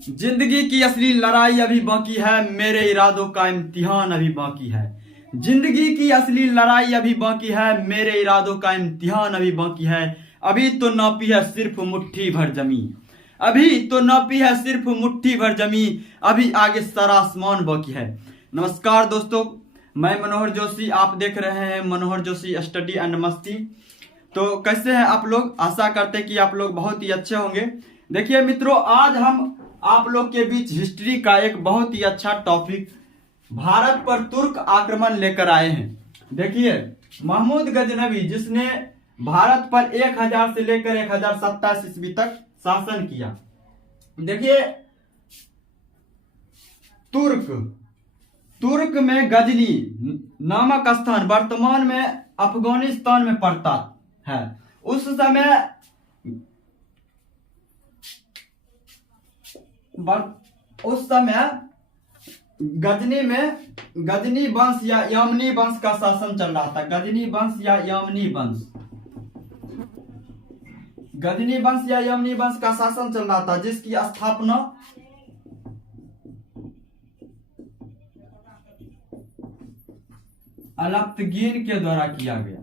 जिंदगी की असली लड़ाई अभी बाकी है, मेरे इरादों का इम्तिहान अभी बाकी है। जिंदगी की असली लड़ाई अभी बाकी है, मेरे इरादों का इम्तिहान अभी बाकी है। अभी तो नापी है सिर्फ मुट्ठी भर जमी, अभी तो नापी है सिर्फ मुट्ठी भर जमी, अभी आगे सारा आसमान बाकी है। नमस्कार दोस्तों, मैं मनोहर जोशी, आप देख रहे हैं मनोहर जोशी स्टडी एंड मस्ती। तो कैसे हैं आप लोग? आशा करते हैं कि आप लोग बहुत ही अच्छे होंगे। देखिए मित्रों, आज हम आप लोग के बीच हिस्ट्री का एक बहुत ही अच्छा टॉपिक भारत पर तुर्क आक्रमण लेकर आए हैं। देखिए, महमूद गजनवी जिसने भारत पर 1000 से लेकर 1027 ईस्वी तक शासन किया। देखिए, तुर्क में गजनी नामक स्थान वर्तमान में अफगानिस्तान में पड़ता है। उस समय गजनी वंश या यामनी वंश का शासन चल रहा था। गजनी वंश या यामनी वंश का शासन चल रहा था, जिसकी स्थापना अलप्तगीन के द्वारा किया गया।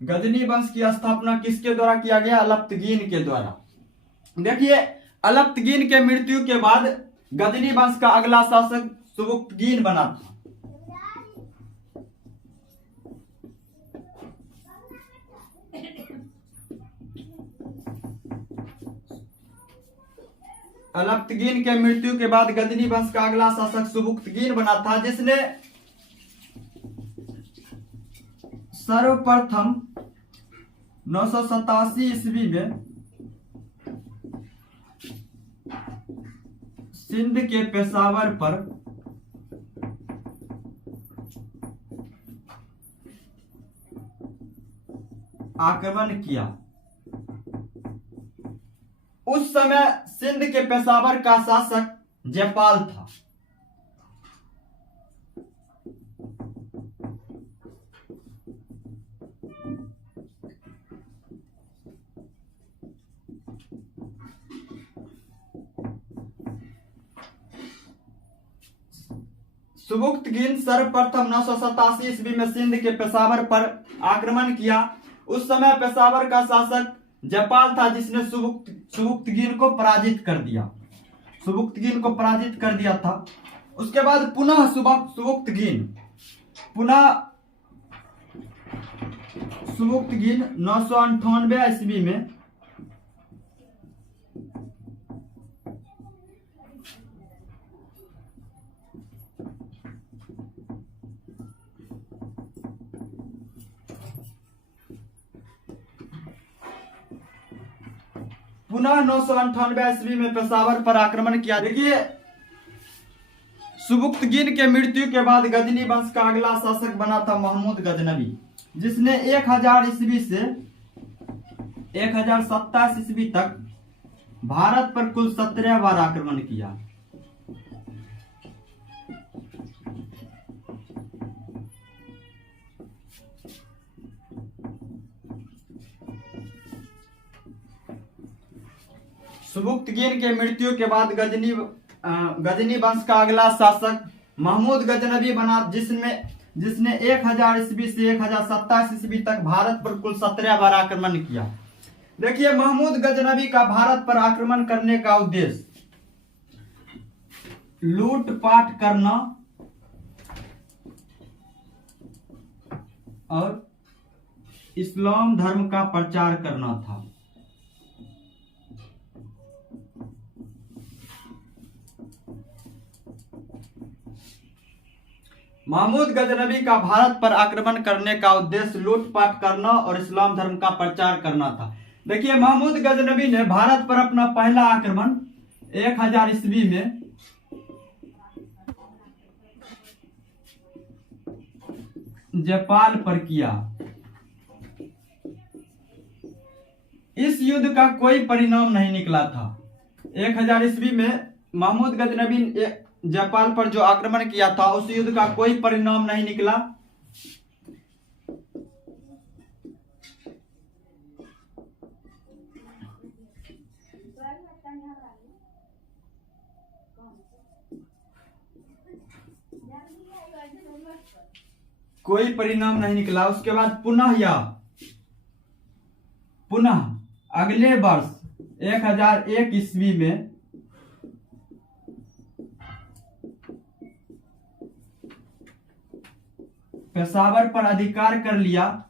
गजनी वंश की स्थापना किसके द्वारा किया गया? अलप्तगीन के द्वारा। देखिए, अलप्तगीन के मृत्यु के बाद गजनी वंश का अगला शासक सुबुक्तगीन बना था। अलप्तगीन के मृत्यु के बाद गजनी वंश का अगला शासक सुबुक्तगीन बना था, जिसने सर्वप्रथम 987 ईस्वी में सिंध के पेशावर पर आक्रमण किया। उस समय सिंध के पेशावर का शासक जयपाल था। सुबुक्तगीन सर्वप्रथम 987 ईस्वी में सिंध के पेशावर पर आक्रमण किया। उस समय पेशावर का शासक जयपाल था, जिसने सुबुक्तगीन को पराजित कर दिया था। उसके बाद पुनः सुबुक्तगीन 998 ईस्वी में ईस्वी में पेशावर पर आक्रमण किया। देखिए, सुबुक्तगीन के मृत्यु के बाद गजनी वंश का अगला शासक बना था महमूद गजनवी, जिसने 1000 ईस्वी से 1027 ईस्वी तक भारत पर कुल 17 बार आक्रमण किया। सुबुक्तगीन के मृत्यु के बाद गजनी वंश का अगला शासक महमूद गजनवी बना, जिसने 1000 ईस्वी से 1027 ईस्वी तक भारत पर कुल 17 बार आक्रमण किया। देखिए, महमूद गजनवी का भारत पर आक्रमण करने का उद्देश्य लूटपाट करना और इस्लाम धर्म का प्रचार करना था। महमूद गजनवी का भारत पर आक्रमण करने का उद्देश्य लूटपाट करना और इस्लाम धर्म का प्रचार करना था। देखिए, महमूद गजनवी ने भारत पर अपना पहला आक्रमण 1000 ईस्वी में जयपाल पर किया। इस युद्ध का कोई परिणाम नहीं निकला था। 1000 ईस्वी में महमूद गजनवी जयपाल पर जो आक्रमण किया था, उस युद्ध का कोई परिणाम नहीं निकला। कोई परिणाम नहीं निकला। उसके बाद पुनः अगले वर्ष 1001 ईस्वी में पेशावर पर अधिकार कर लिया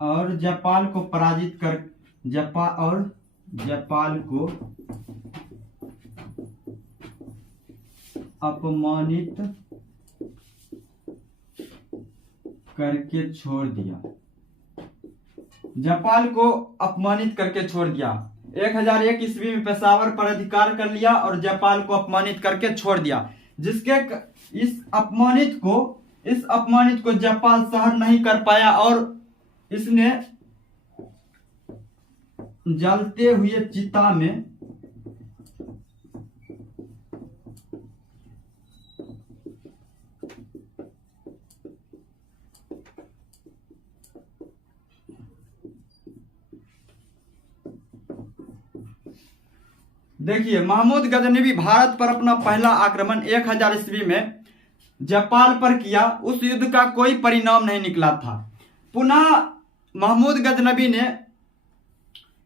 और जापाल को पराजित कर जापाल को अपमानित करके छोड़ दिया। जापाल को अपमानित करके छोड़ दिया। 1001 ईस्वी में पेशावर पर अधिकार कर लिया और जापाल को अपमानित करके छोड़ दिया, जिसके इस अपमानित को जापाल सहन नहीं कर पाया और इसने जलते हुए चिता में देखिए, महमूद गजनवी भारत पर अपना पहला आक्रमण 1000 ईस्वी में जापाल पर किया। उस युद्ध का कोई परिणाम नहीं निकला था। पुनः महमूद गजनवी ने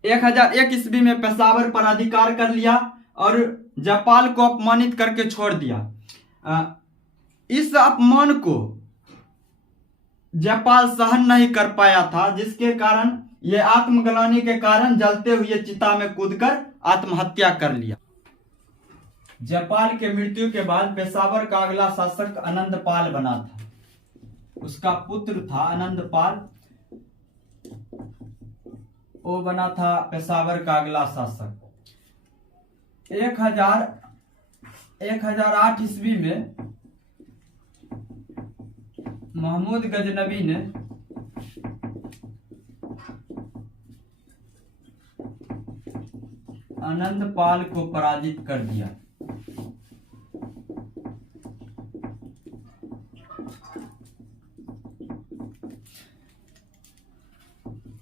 1001 ईस्वी में पेशावर पर अधिकार कर लिया और जापाल को अपमानित करके छोड़ दिया। इस अपमान को जापाल सहन नहीं कर पाया था, जिसके कारण यह आत्मग्लानि के कारण जलते हुए चिता में कूदकर आत्महत्या कर लिया। जापाल के मृत्यु के बाद पेशावर का अगला शासक आनंदपाल बना था। उसका पुत्र था आनंदपाल, वो बना था पेशावर का अगला शासक। 1008 ईस्वी में महमूद गजनवी ने आनंदपाल को पराजित कर दिया।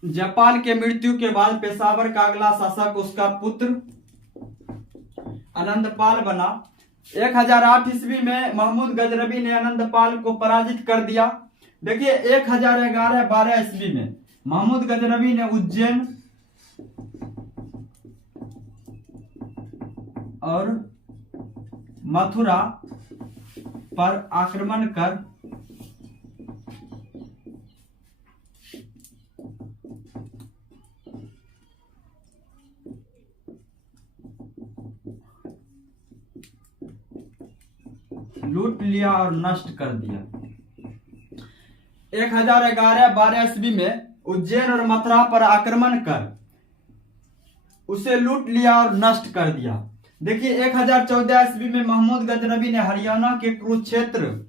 जापाल के मृत्यु के बाद पेशावर का अगला शासक उसका पुत्र आनंदपाल बना। 1008 ईस्वी में महमूद गजनवी ने आनंदपाल को पराजित कर दिया। देखिए, 1011-12 ईस्वी में महमूद गजनवी ने उज्जैन और मथुरा पर आक्रमण कर लूट लिया और नष्ट कर दिया। 1011-12 ईस्वी में उज्जैन और मथुरा पर आक्रमण कर उसे लूट लिया और नष्ट कर दिया। देखिए, 1014 ईस्वी में महमूद गजनवी ने हरियाणा के कुरुक्षेत्र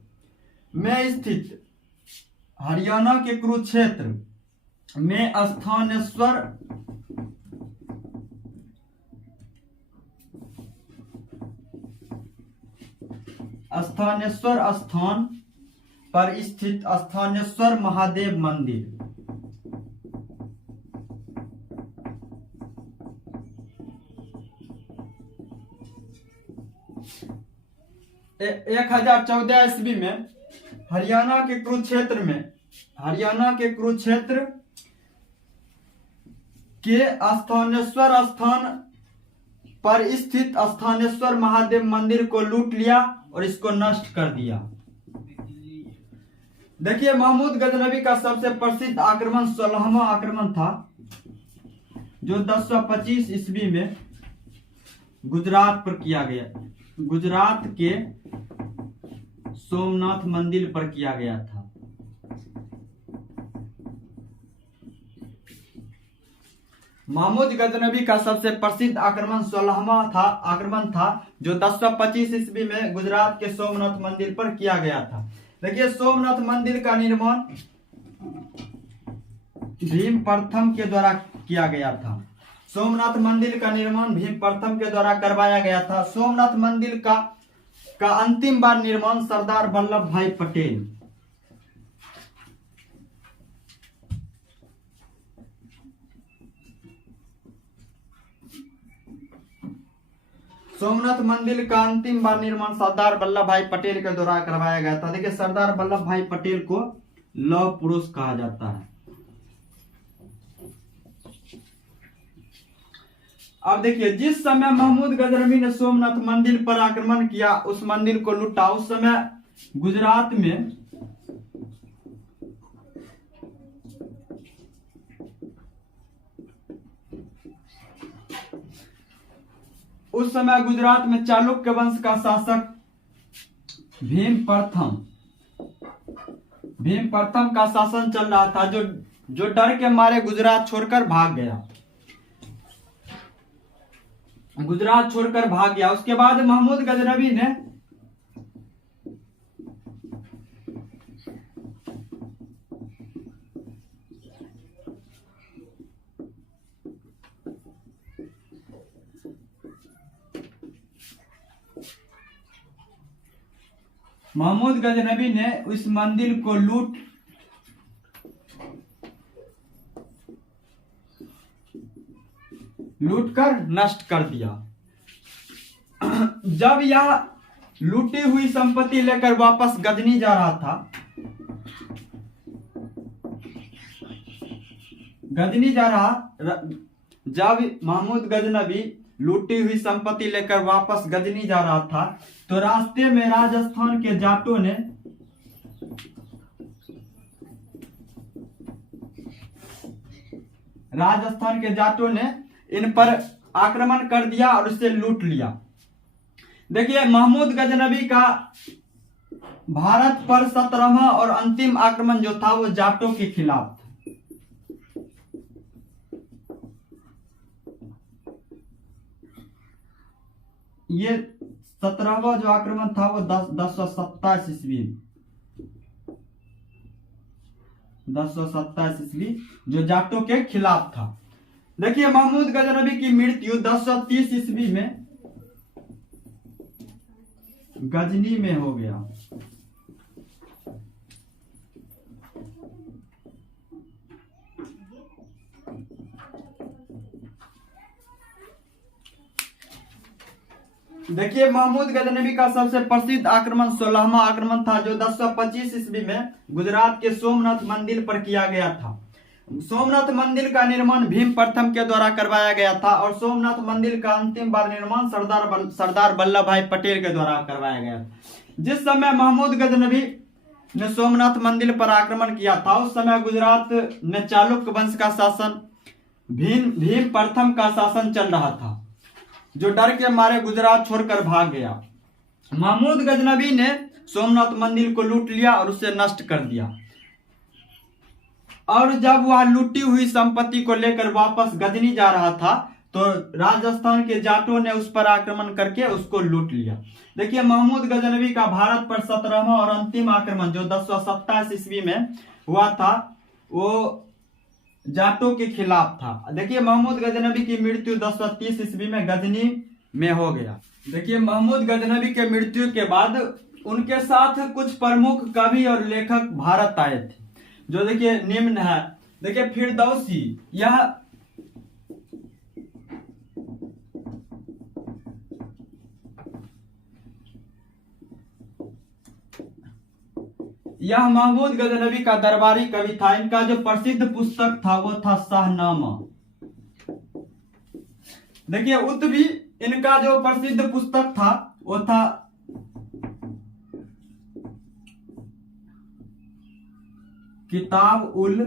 में स्थानेश्वर स्थान पर स्थित स्थानेश्वर महादेव मंदिर 1014 ईस्वी में हरियाणा के कुरुक्षेत्र के स्थानेश्वर स्थान पर स्थित स्थानेश्वर महादेव मंदिर को लूट लिया और इसको नष्ट कर दिया। देखिए, महमूद गजनवी का सबसे प्रसिद्ध आक्रमण 16वां आक्रमण था, जो 1025 ईस्वी में गुजरात पर किया गया। गुजरात के सोमनाथ मंदिर पर किया गया था। महमूद गजनवी का सबसे प्रसिद्ध आक्रमण 16वां आक्रमण था, जो 1025 ईस्वी में गुजरात के सोमनाथ मंदिर पर किया गया था। देखिए, सोमनाथ मंदिर का निर्माण भीम प्रथम के द्वारा किया गया था। सोमनाथ मंदिर का निर्माण भीम प्रथम के द्वारा करवाया गया था। सोमनाथ मंदिर का अंतिम बार निर्माण सरदार वल्लभ भाई पटेल सोमनाथ मंदिर का अंतिम बार निर्माण सरदार वल्लभ भाई पटेल के द्वारा करवाया गया था। देखिए सरदार वल्लभ भाई पटेल को लौह पुरुष कहा जाता है। अब देखिए जिस समय महमूद गजनवी ने सोमनाथ मंदिर पर आक्रमण किया, उस मंदिर को लूटा, उस समय गुजरात में चालुक्य वंश का शासक भीम प्रथम का शासन चल रहा था, जो डर के मारे गुजरात छोड़कर भाग गया। उसके बाद महमूद गजनवी ने उस मंदिर को लूट कर नष्ट कर दिया। जब यह लूटी हुई संपत्ति लेकर वापस गजनी जा रहा था, जब महमूद गजनवी लूटी हुई संपत्ति लेकर वापस गजनी जा रहा था, तो रास्ते में राजस्थान के जाटों ने इन पर आक्रमण कर दिया और उसे लूट लिया। देखिए महमूद गजनवी का भारत पर 17वां और अंतिम आक्रमण जो था वो जाटों के खिलाफ था। ये 17वां जो आक्रमण था वो 1027 ईस्वी जो जाटों के खिलाफ था। देखिए महमूद गजनवी की मृत्यु 1030 ईस्वी में गजनी में हो गया। देखिए महमूद गजनवी का सबसे प्रसिद्ध आक्रमण 16वां आक्रमण था, जो 1025 ईस्वी में गुजरात के सोमनाथ मंदिर पर किया गया था। सोमनाथ मंदिर का निर्माण भीम प्रथम के द्वारा करवाया गया था और सोमनाथ मंदिर का अंतिम बार निर्माण सरदार वल्लभ भाई पटेल के द्वारा करवाया गया। जिस समय महमूद गजनवी ने सोमनाथ मंदिर पर आक्रमण किया था, उस समय गुजरात में चालुक्य वंश का शासन भीम प्रथम का शासन चल रहा था, जो डर के मारे गुजरात छोड़कर भाग गया। महमूद गजनवी ने सोमनाथ मंदिर को लूट लिया और उसे नष्ट कर दिया, और जब वह लूटी हुई संपत्ति को लेकर वापस गजनी जा रहा था, तो राजस्थान के जाटों ने उस पर आक्रमण करके उसको लूट लिया। देखिए महमूद गजनवी का भारत पर 17वां और अंतिम आक्रमण जो 1027 ईस्वी में हुआ था, वो जाटों के खिलाफ था। देखिए महमूद गजनवी की मृत्यु 1030 ईस्वी में गजनी में हो गया। देखिए महमूद गजनवी के मृत्यु के बाद उनके साथ कुछ प्रमुख कवि और लेखक भारत आए थे, जो देखिए निम्न है। देखिए फिरदौसी, यह महमूद गजनवी का दरबारी कवि था। इनका जो प्रसिद्ध पुस्तक था वो था शाहनामा। देखिए उत्तभी, इनका जो प्रसिद्ध पुस्तक था वो था किताब उल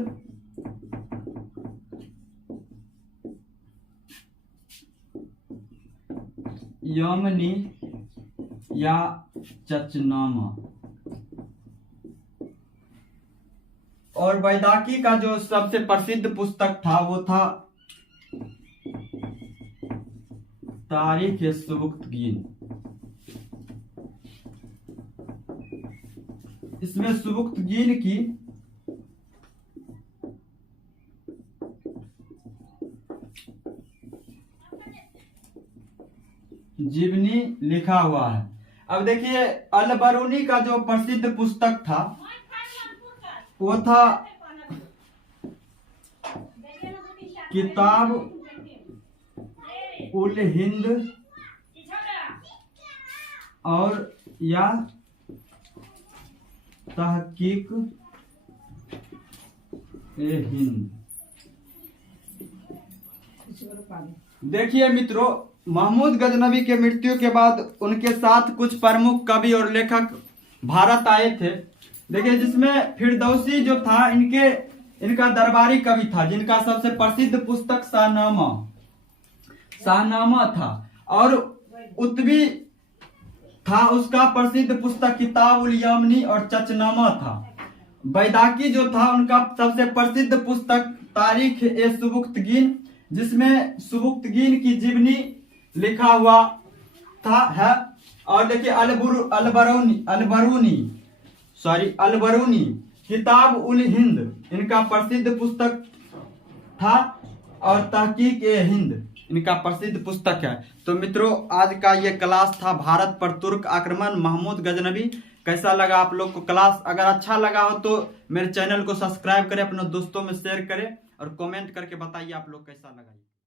यमनी या चचनामा। और बैदाकी का जो सबसे प्रसिद्ध पुस्तक था वो था तारीख सुबुक्तगीन। इसमें सुबुक्तगीन की जीवनी लिखा हुआ है। अब देखिए अल-बरूनी का जो प्रसिद्ध पुस्तक था वो था किताब उल हिंद और या तहकीक ए हिंद। देखिए मित्रों, महमूद गजनवी के मृत्यु के बाद उनके साथ कुछ प्रमुख कवि और लेखक भारत आए थे। देखिए, जिसमें फिरदौसी जो था इनका दरबारी कवि था, जिनका सबसे प्रसिद्ध पुस्तक शाहनामा था, और उत्बी था उसका प्रसिद्ध पुस्तक किताब उल यमनी और चचनामा था। बैदाकी जो था उनका सबसे प्रसिद्ध पुस्तक तारीख ए सुबुक्तगीन, जिसमें सुबुक्तगीन की जीवनी लिखा हुआ था है। और देखिए अलबरूनी किताब उल हिंद इनका प्रसिद्ध पुस्तक था, और तहकीक ए हिंद इनका प्रसिद्ध पुस्तक है। तो मित्रों, आज का ये क्लास था भारत पर तुर्क आक्रमण, महमूद गजनवी। कैसा लगा आप लोग को क्लास? अगर अच्छा लगा हो तो मेरे चैनल को सब्सक्राइब करें, अपने दोस्तों में शेयर करें और कमेंट करके बताइए आप लोग कैसा लगा।